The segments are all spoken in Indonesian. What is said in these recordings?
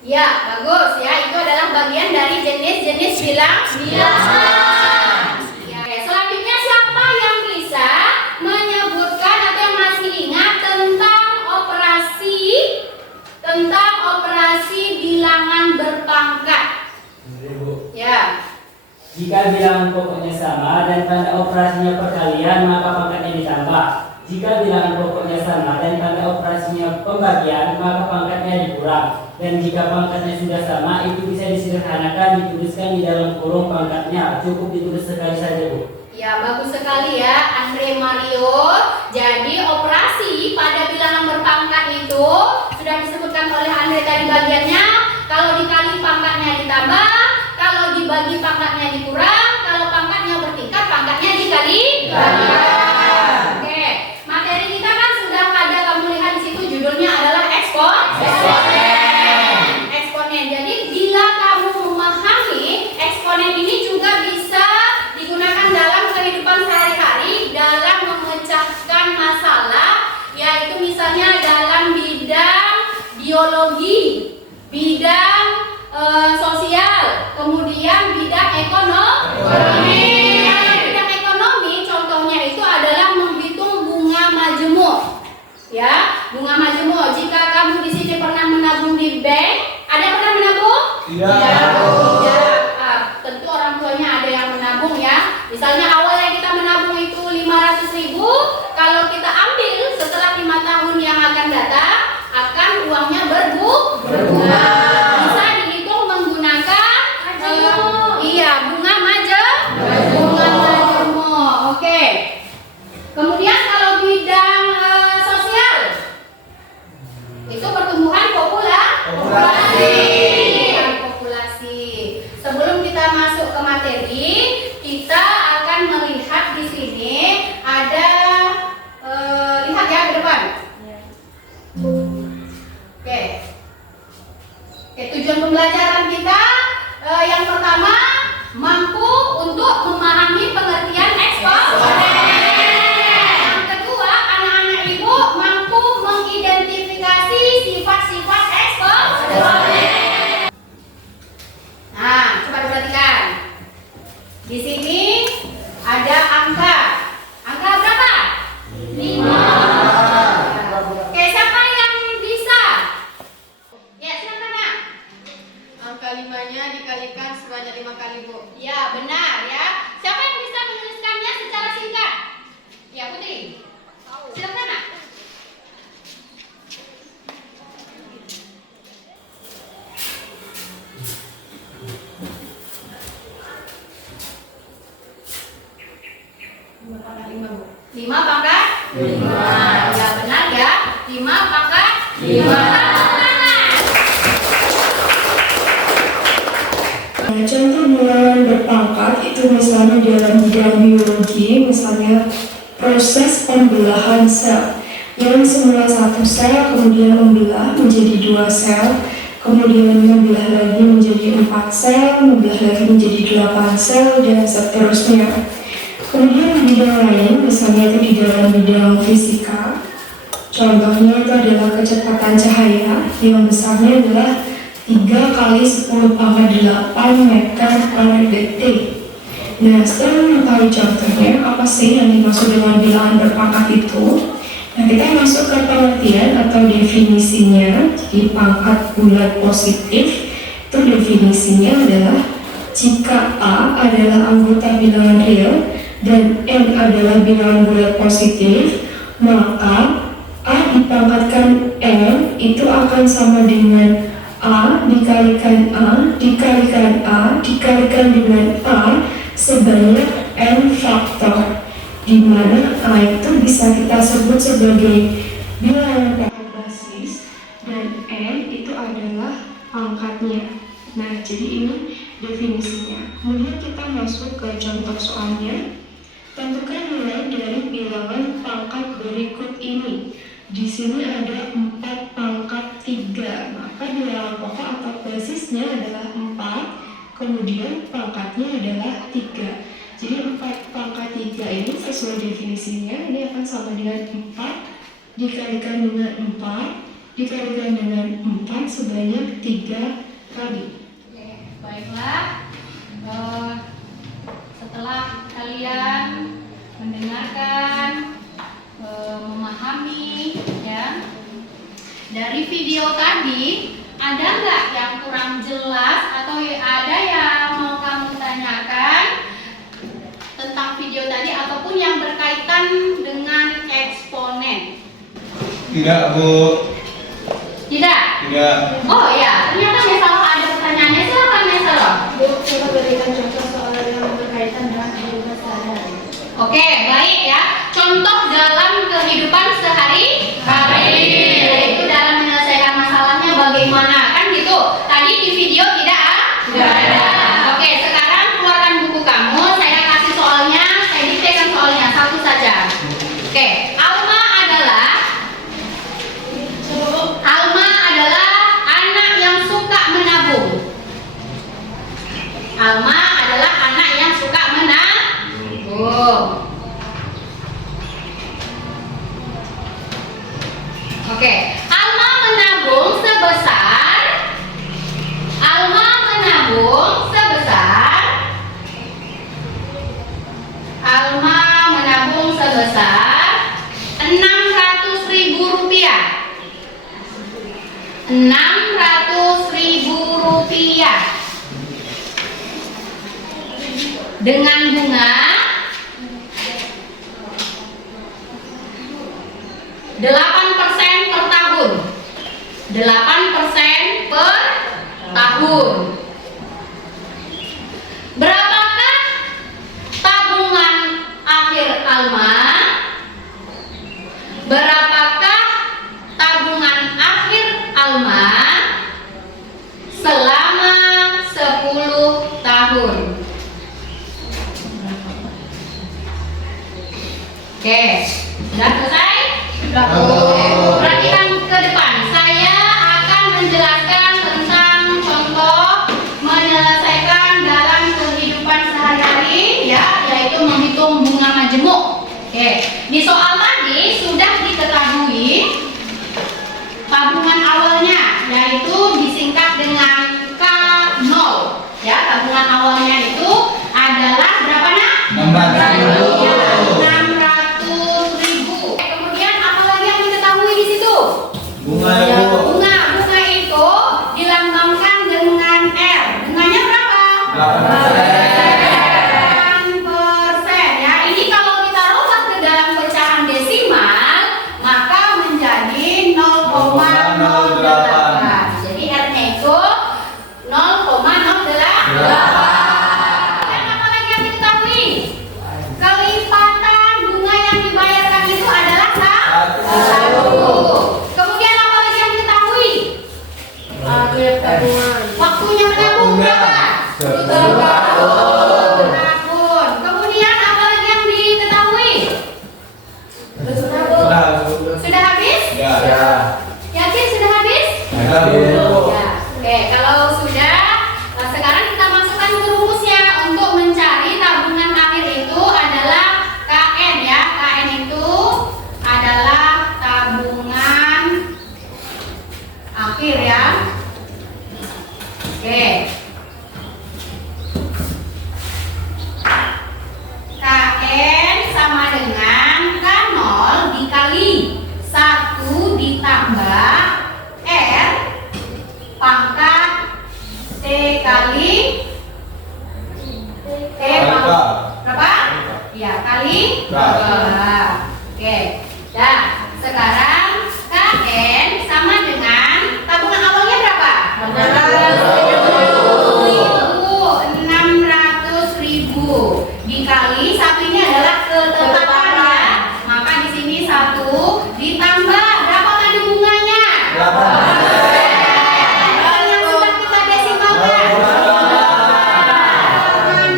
Ya, bagus ya. Itu adalah bagian dari jenis-jenis bilangan. Ya, oke. Selanjutnya siapa yang bisa menyebutkan atau yang masih ingat tentang operasi bilangan berpangkat? Ya. Jika bilangan pokoknya sama dan tanda operasinya perkalian, maka pangkatnya ditambah. Jika bilangan pokoknya sama dan tanda operasinya pembagian, maka pangkatnya dikurang. Dan jika pangkatnya sudah sama, itu bisa disederhanakan, dituliskan di dalam kurung pangkatnya. Cukup ditulis sekali saja, Bu. Ya, bagus sekali ya, Andre Mario. Jadi operasi pada bilangan berpangkat itu sudah disebutkan oleh Andre tadi bagiannya. Kalau dikali pangkatnya ditambah, kalau dibagi pangkatnya dikurang, kalau pangkatnya bertingkat pangkatnya dikali. Oke, materi kita kan sudah ada, kamu lihat di situ judulnya adalah eksponen. Jadi bila kamu memahami eksponen ini juga bisa digunakan dalam kehidupan sehari-hari dalam memecahkan masalah, yaitu misalnya dalam bidang biologi, bidang sosial, kemudian bidang ekonomi. Bidang ekonomi contohnya itu adalah menghitung bunga majemuk. Ya, bunga majemuk. Jika kamu di sini pernah menabung di bank, ada pernah menabung? Tidak. Tentu orang tuanya ada yang menabung ya. Misalnya awalnya kita menabung itu 500.000, kalau kita ambil setelah 5 tahun yang akan datang, akan uangnya berbunga. Bisa dihitung menggunakan bunga majemuk. Oke. Kemudian kalau bidang sosial, itu pertumbuhan populasi. Sebelum kita masuk ke materi, kita akan melihat di sini ada lihat ya ke depan. Oke. Tujuan pembelajaran kita yang pertama, mampu untuk memahami pengertian eksponen. Yang kedua, anak-anak ibu mampu mengidentifikasi sifat-sifat eksponen. Nah, coba perhatikan. Di sini ada angka. Angka berapa? 5. Oke, siapa yang bisa? Ya, silakan Nak. Angka 5-nya dikalikan sebanyak 5 kali, Bu. Ya, benar ya. Siapa yang bisa menuliskannya secara singkat? Ya, Putri. Silakan Nak. Lima pangkat 5. Ya, benar ya. 5 pangkat 5. Contoh bilangan berpangkat itu misalnya dalam bidang biologi, misalnya proses pembelahan sel yang semula 1 sel kemudian membelah menjadi 2 sel, kemudian membelah lagi menjadi 4 sel, membelah lagi menjadi 8 sel, dan seterusnya. Kemudian di bidang lain, misalnya itu di dalam bidang fisika, contohnya itu adalah kecepatan cahaya yang besarnya adalah 3 kali 10 pangkat 8 meter per detik. Nah, setelah mengetahui contohnya, apa sih yang dimaksud dengan bilangan berpangkat itu? Nah, kita masuk ke pengertian atau definisinya. Jadi pangkat bulat positif itu definisinya adalah jika A adalah anggota bilangan real dan N adalah bilangan bulat positif, maka A dipangkatkan N itu akan sama dengan A dikalikan A dikalikan A dikalikan dengan A sebanyak N faktor, di mana A itu bisa kita sebut sebagai bilangan pangkat basis dan N itu adalah pangkatnya. Nah, jadi ini definisinya. Kemudian kita masuk ke contoh soalnya. Tentukan nilai dari bilangan pangkat berikut ini. Di sini ada 4 pangkat 3, maka bilangan pokok atau basisnya adalah 4, kemudian pangkatnya adalah 3. Jadi 4 pangkat 3 ini sesuai definisinya, ini akan sama dengan 4 dikalikan dengan 4 dikalikan dengan 4 sebanyak 3 kali. Oke, baiklah. Setelah kalian mendengarkan, memahami ya dari video tadi, ada nggak yang kurang jelas atau ada yang mau kamu tanyakan tentang video tadi ataupun yang berkaitan dengan eksponen? Tidak, Bu. Tidak? Tidak. Oh ya, ternyata Mesaloh ada pertanyaannya. Silakan Mesaloh. Bu, coba berikan contoh soal yang berkaitan dengan kehidupan sehari-hari. Oke, baik ya. Contoh dalam kehidupan sehari-hari, yaitu dalam menyelesaikan masalahnya bagaimana, kan gitu. Tadi di video tidak ada. Oke, sekarang keluarkan buku kamu. Saya kasih soalnya, saya diktekan soalnya satu saja. Oke, Alma adalah anak yang suka menabung. Alma adalah anak yang suka menabung. Oke, Alma menabung sebesar 600.000 rupiah. 600.000 rupiah dengan bunga 8% per tahun. 8% per tahun. Berapakah tabungan akhir Alma? Berapakah tabungan akhir Alma selama 10 tahun? Oke, sudah selesai? Sudah. Perhatikan ke depan. Saya akan menjelaskan tentang contoh menyelesaikan dalam kehidupan sehari-hari, ya, yaitu menghitung bunga majemuk. Oke, di soal tadi sudah diketahui tabungan awalnya, yaitu disingkat dengan K0. Ya, tabungan awalnya itu adalah berapa nak? 600.000. Kemudian apa lagi yang diketahui di situ? Bunga, Bu. Bunga itu dilambangkan dengan R. Bunganya berapa? 8%. Ya, ini kalau kita rubah ke dalam pecahan desimal, maka menjadi 0,08. Jadi R-nya itu 0,08. Dan apa lagi yang diketahui? Kelipatan bunga yang dibayarkan itu adalah 1. Kemudian apa lagi yang diketahui? Waktunya menabung berapa? 10 tahun. Kemudian apa lagi yang diketahui? Sudah habis? Ya. Yakin sudah habis? Ada, Bu. Ya. Oke, kalau sudah, sekarang kita masukkan ke rumusnya. Untuk mencari tabungan akhir itu adalah KN ya. KN itu adalah tabungan akhir ya. Oke. KN sama dengan K0 dikali 1 ditambah R pangkat T kali T pangkat berapa? Ya, kali 2. Oke. Nah, sekarang KN sama dengan tabungan awalnya berapa? 600.000 dikali satu ini adalah ketetapan ya. Maka di sini 1 ditambah berapa tadi bunganya? 8%. Yang sudah kita desimalkan.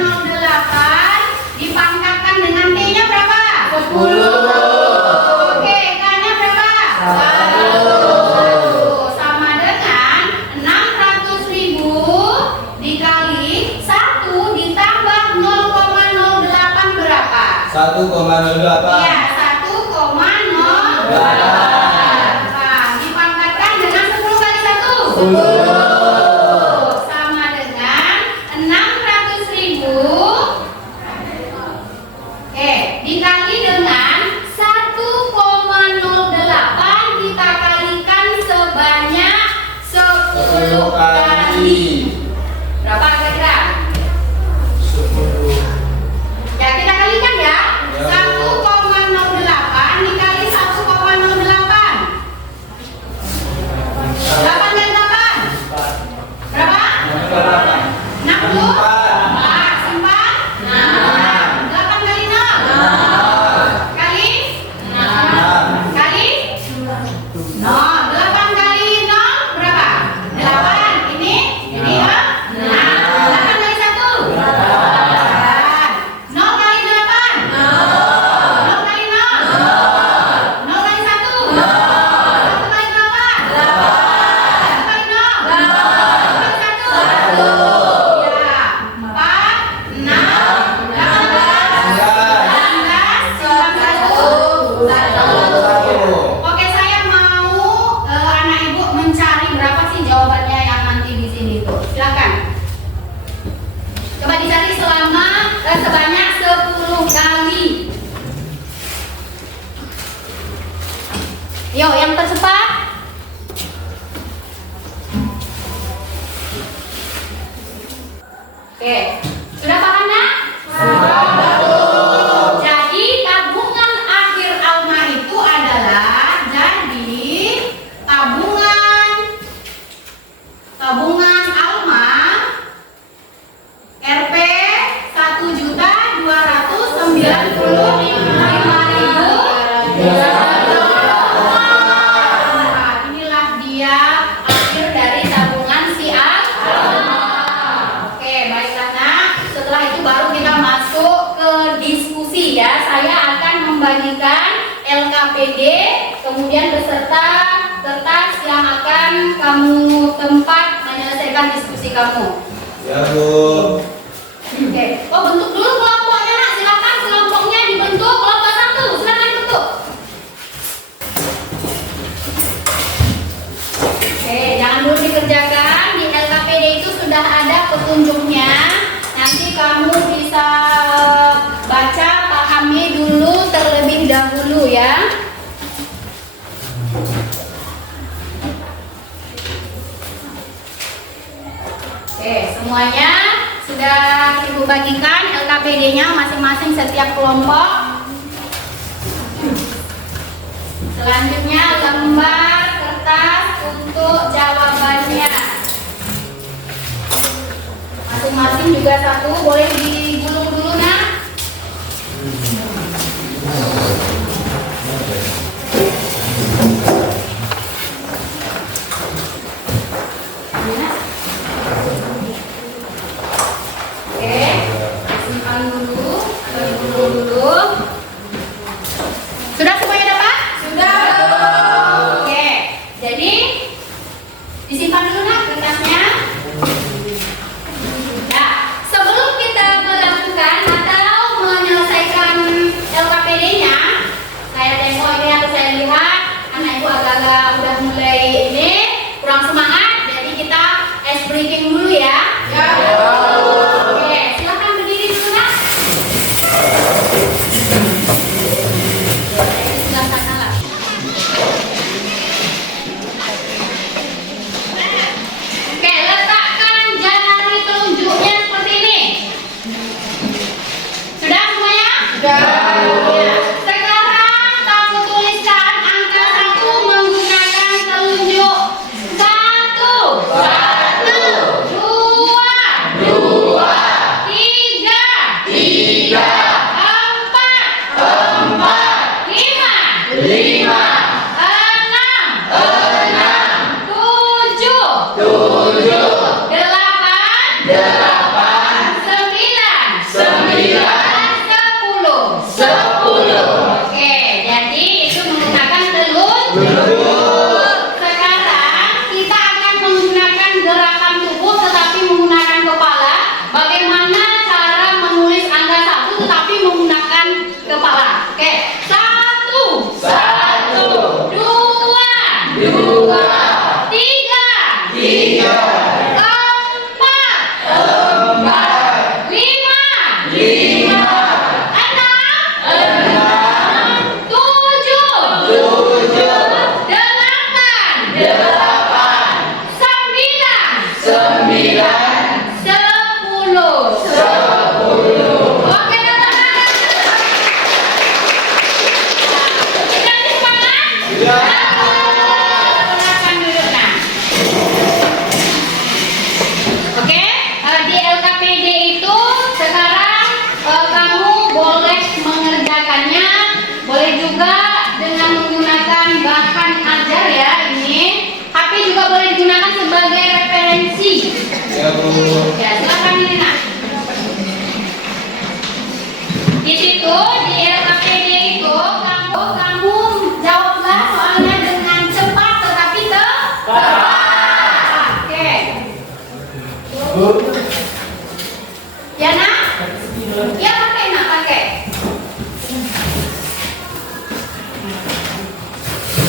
0,08 dipangkatkan dengan T-nya berapa? 10. Oke, K-nya berapa? 1. Sama dengan 600.000 dikali 1 ditambah 0,08 berapa? 1,08. Iya, 1,08. Nah, dipangkatkan Sama dengan 600.000. Dikali dengan 1,08 kita kalikan sebanyak 10 kali. Berapa kira-kira? 10. Ya, kita kalikan ya. 1,08 dikali 1,08. 8 kali 8. Berapa? 60. Simpan. 8 kali 0. Kali? Kali? 0. 8 kali 0 berapa? 8. Ini ya? 8 kali 1. 0 kali 8. 0 kali 0. 0 kali 1. 1 kali 8. 1 kali 0. 1 kali 1. Ya. 4, 6, 18, 19, 1. Oke, saya mau anak ibu mencari berapa sih jawabannya yang nanti di sini tuh. Silakan. Coba dicari sebanyak 10 kali. Yuk, yang tercepat. Oke, sudah paham nak? Jadi tabungan akhir Alma itu adalah tabungan Alma Rp 1.295.000. Inilah dia akhir dari tabungan si Alma. Oke, baiklah nak. Setelah itu baru kita masuk ke diskusi ya. Saya akan membagikan LKPD, kemudian beserta kertas yang akan kamu tempat menyelesaikan diskusi kamu. Ya, Bu. Oke, bentuk dulu kelompoknya nak. Silakan kelompoknya dibentuk. Kelompok 1, silakan bentuk. Oke, jangan dulu dikerjakan. Di LKPD itu sudah ada petunjuknya. Nanti kamu bisa baca, pahami dulu terlebih dahulu ya. Oke, semuanya sudah ibu bagikan LKPD-nya masing-masing setiap kelompok. Selanjutnya lembar kertas untuk jawabannya. Masing-masing juga satu, boleh digulung dulu nak. Oke, simpan dulu, gulung dulu. Sudah semuanya dapat? Sudah. Oke, jadi disimpan dulu nak kertasnya. Nah, sebelum kita melakukan atau menyelesaikan LKPD-nya, saya tengok ini atau saya lihat anak ibu agak-agak udah mulai ini kurang semangat, jadi kita ice breaking dulu ya. Oke, silakan berdiri dulu nak. Sebelah sana lah. Oke, letakkan jari telunjuknya seperti ini. Sudah semuanya? Sudah. Ya. Sekarang kamu tuliskan angka 1 menggunakan telunjuk. 1, 2, 3, 4, 5, 6, 7, 8, 10. Oke, jadi itu menggunakan telunjuk. Sekarang kita akan menggunakan gerakan tubuh tetapi menggunakan kepala. Bagaimana cara menulis angka 1 tetapi menggunakan kepala? Oke, 1, 2, 3, 4, Di situ di LKPD itu kamu jawablah soalnya dengan cepat tetapi tepat. Oke. Ya nak? Ya pakai nak pakai.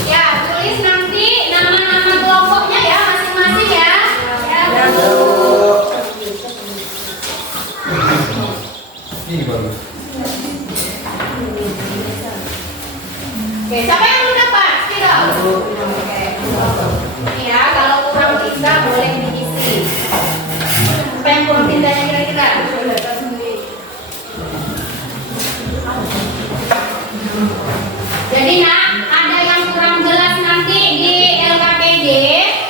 Ya tulis nanti nama-nama kelompoknya ya masing-masing ya. Ya Bu. Ini bagus. Oke, siapa yang belum dapat? Tidak. Oke. Ini ya, kalau kurang bisa boleh diisi. Apa yang kurang tintanya kira-kira? Jadi nak, ada yang kurang jelas nanti di LKPD,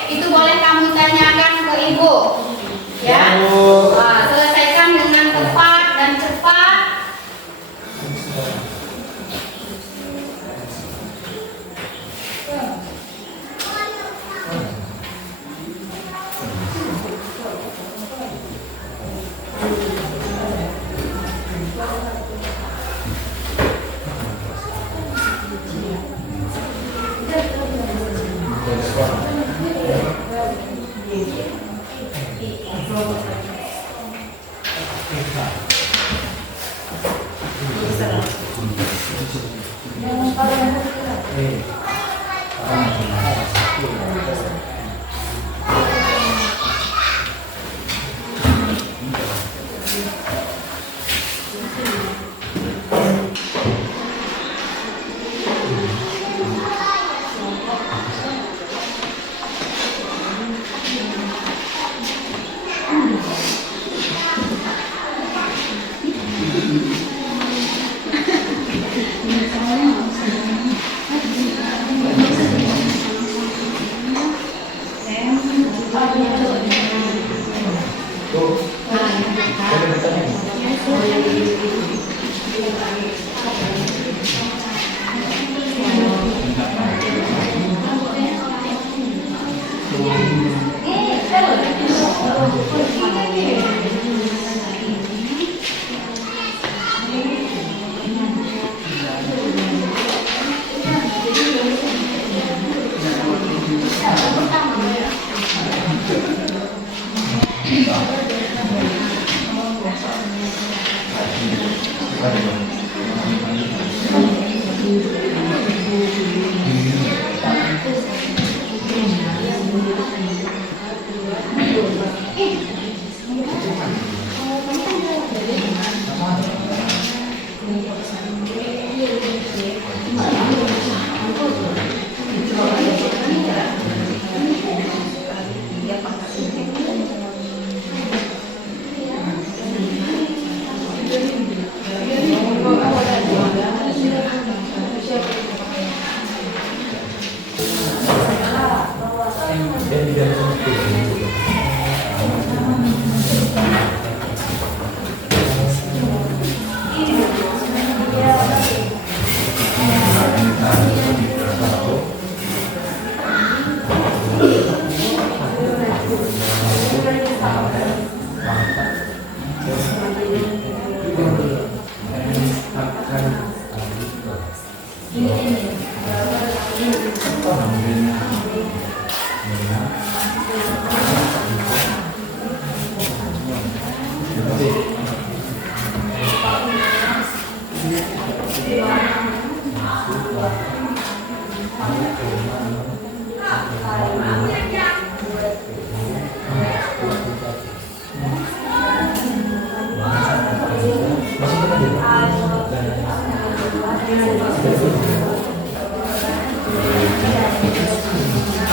itu boleh kamu tanyakan ke ibu. Ya. Nah, selesaikan dengan tepat dan cepat.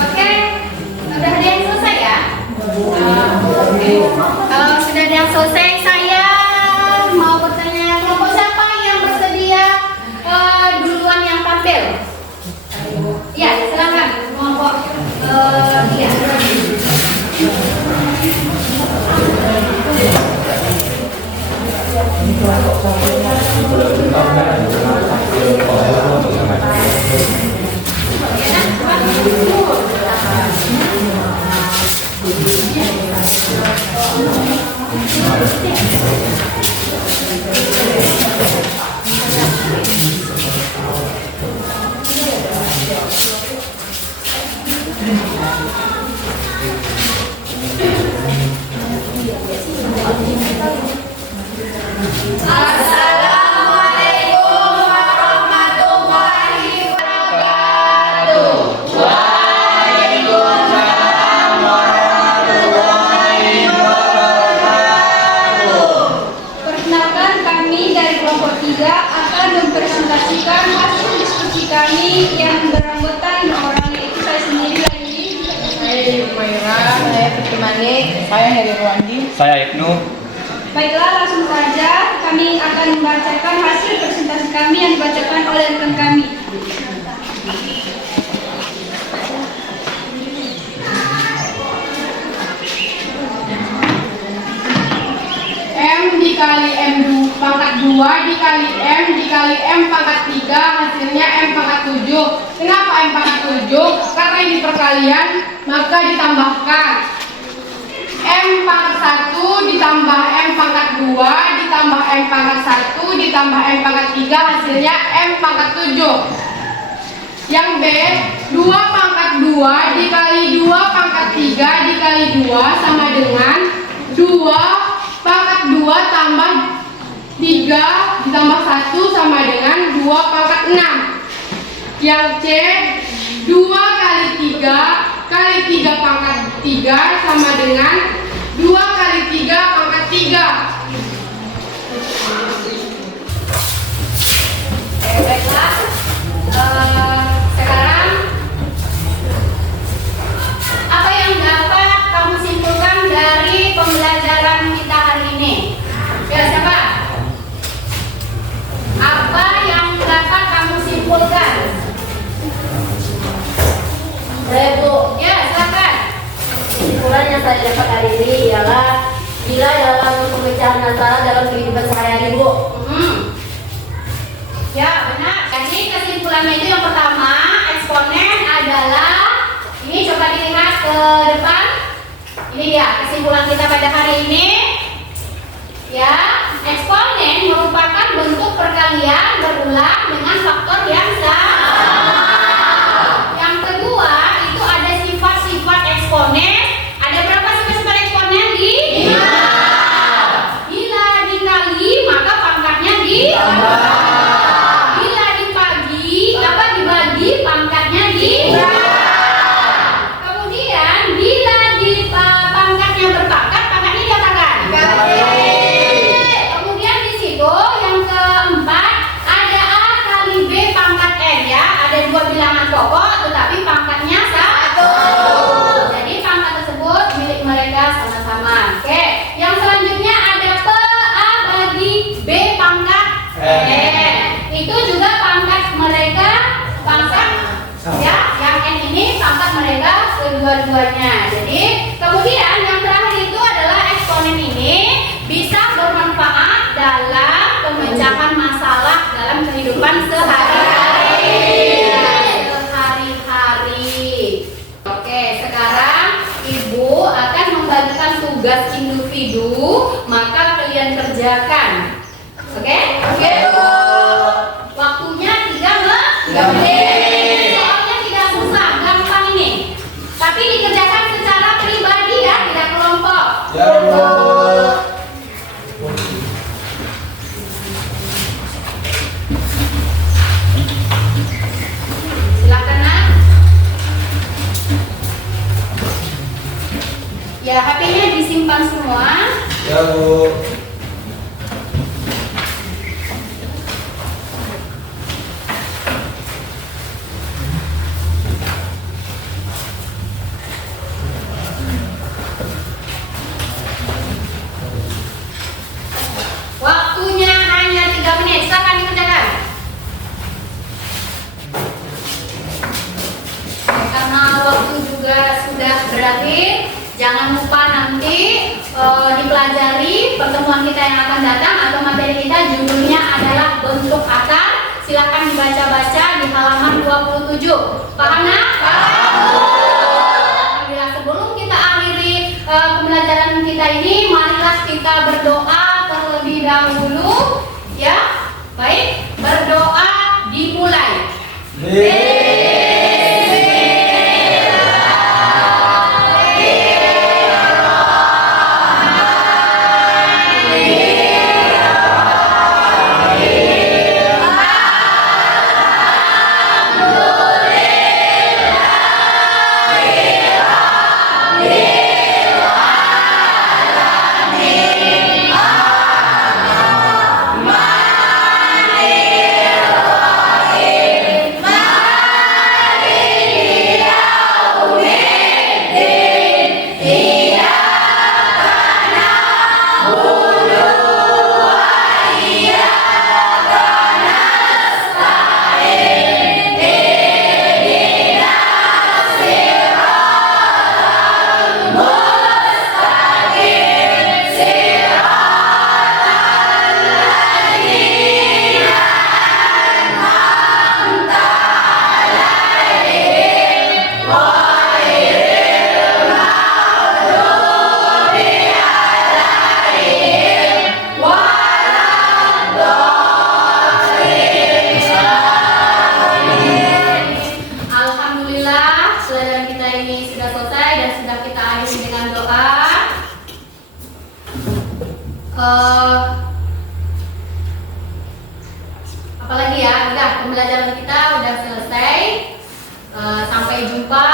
Oke, sudah ada yang selesai ya? Kalau sudah ada yang selesai, saya mau bertanya kelompok siapa yang bersedia duluan yang tampil? Ya, silakan kelompok iya. Perkenalkan, kami dari kelompok 3 akan mempresentasikan hasil diskusi kami yang beranggotakan 2 orang, yaitu saya sendiri lagi. Saya Yumaira, saya Fatimani, saya Heri Rwandi. Saya Ibnu. Baiklah, langsung saja kami akan membacakan hasil presentasi kami yang dibacakan oleh rekan kami. M dikali M pangkat 2 dikali M pangkat 3 hasilnya M pangkat 7. Kenapa M pangkat 7? Karena ini perkalian maka ditambahkan. M pangkat 1 ditambah M pangkat 2 ditambah M pangkat 1 ditambah M pangkat 3 hasilnya M pangkat 7. Yang B, 2 pangkat 2 dikali 2 pangkat 3 dikali 2 sama dengan 2 pangkat 2 tambah 3 ditambah 1 sama dengan 2 pangkat 6. Yang C, 2 kali 3 kali 3 pangkat 3 sama dengan 2 kali 3 pangkat 3. Baiklah. Sekarang apa yang dapat kamu simpulkan dari pembelajaran kita hari ini? Ya, siapa? Apa yang dapat kamu simpulkan? Saya Bu, Ya, silakan. kesimpulan yang saya dapat hari ini ialah bila dalam pemecahan masalah dalam kehidupan sehari-hari Bu. Ya, benar. Jadi kesimpulannya itu yang pertama, eksponen adalah, ini coba dilihat ke depan. Ini dia kesimpulan kita pada hari ini. Ya, eksponen merupakan bentuk perkalian berulang dengan faktor yang sama. Yang kedua, itu ada sifat-sifat eksponen. Ada berapa sifat-sifat eksponen? 5. Bila dikali, maka pangkatnya ditambah. Bila dibagi, pangkatnya ditambah. Kemudian, bila pangkatnya berpangkat, pangkatnya diapakan? Kemudian di situ yang keempat ada A kali B pangkat N, ya. Ada 2 bilangan pokok, tetapi pangkatnya 1. Jadi pangkat tersebut milik mereka sama-sama. Oke. Yang selanjutnya ada P A bagi B pangkat N. Itu juga pangkat mereka ya. Yang N ini pangkat mereka kedua-duanya. Jadi kemudian yang terakhir itu adalah eksponen ini bisa bermanfaat dalam pemecahan masalah dalam kehidupan sehari-hari. Oke, sekarang Ibu akan membagikan tugas individu, maka kalian kerjakan. Oke? Oke. Waktunya 3 menit. Soalnya tidak susah, gampang ini. Tapi dikerjakan secara pribadi ya, tidak kelompok. Ya Bu. Silakan Nak. Ya, HP-nya disimpan semua. Ya Bu. Waktunya hanya 3 menit. Silakan dikerjakan. Karena waktu juga sudah berakhir, jangan lupa nanti dipelajari pertemuan kita yang akan datang atau materi kita judulnya adalah bentuk akar. Silakan dibaca-baca di halaman 27. Paham nak? Alhamdulillah, sebelum kita akhiri pembelajaran kita ini, marilah kita berdoa terlebih dahulu, ya. Baik, berdoa dimulai. apalagi ya, udah pembelajaran kita udah selesai. Sampai jumpa